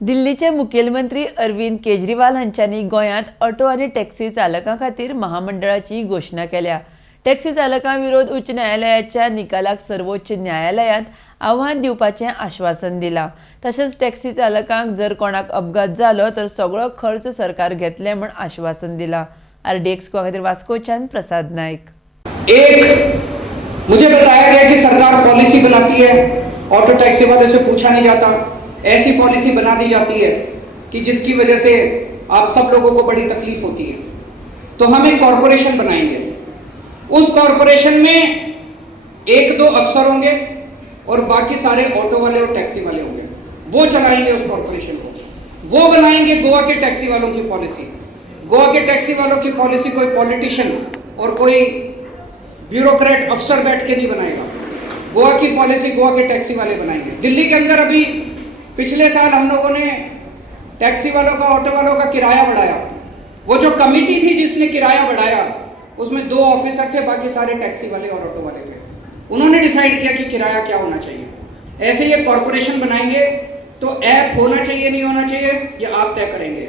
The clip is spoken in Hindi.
दिल्लीचे मुखेलमंत्री अरविंद केजरीवाल हांच्यांनी गोंयांत ऑटो आनी टॅक्सी चालकां खातीर महामंडळाची घोशणा केल्या। टॅक्सी चालकां विरोध उच्च न्यायालयाच्या निकालाक सर्वोच्च न्यायालयांत आव्हान दिवपाचें आश्वासन दिलां। तशेंच टॅक्सी चालकांक जर कोणाक अपघात जालो तर सगळो खर्च सरकार घेतले म्हूण आश्वासन दिलां। RDX खातीर वास्कोच्यान प्रसाद नायक। मुझे बताया गया कि सरकार पॉलिसी बनाती है, ऑटो टैक्सी वाले से पूछा नहीं जाता, ऐसी पॉलिसी बना दी जाती है कि जिसकी वजह से आप सब लोगों को बड़ी तकलीफ होती है। तो हम एक कॉरपोरेशन बनाएंगे, उस कॉरपोरेशन में 1-2 अफसर होंगे और बाकी सारे ऑटो वाले और टैक्सी वाले होंगे, वो चलाएंगे उस कॉरपोरेशन को। वो बनाएंगे गोवा के टैक्सी वालों की पॉलिसी। गोवा के टैक्सी वालों की पॉलिसी कोई पॉलिटिशियन और कोई ब्यूरोक्रेट अफसर बैठ के नहीं बनाएगा। गोवा की पॉलिसी गोवा के टैक्सी वाले बनाएंगे। दिल्ली के अंदर अभी पिछले साल हम लोगों ने टैक्सी वालों का, ऑटो वालों का किराया बढ़ाया। वो जो कमेटी थी जिसने किराया बढ़ाया, उसमें 2 ऑफिसर थे, बाकी सारे टैक्सी वाले और ऑटो वाले थे। उन्होंने डिसाइड किया कि किराया क्या होना चाहिए। ऐसे ये कॉरपोरेशन बनाएंगे तो ऐप होना चाहिए नहीं होना चाहिए ये आप तय करेंगे।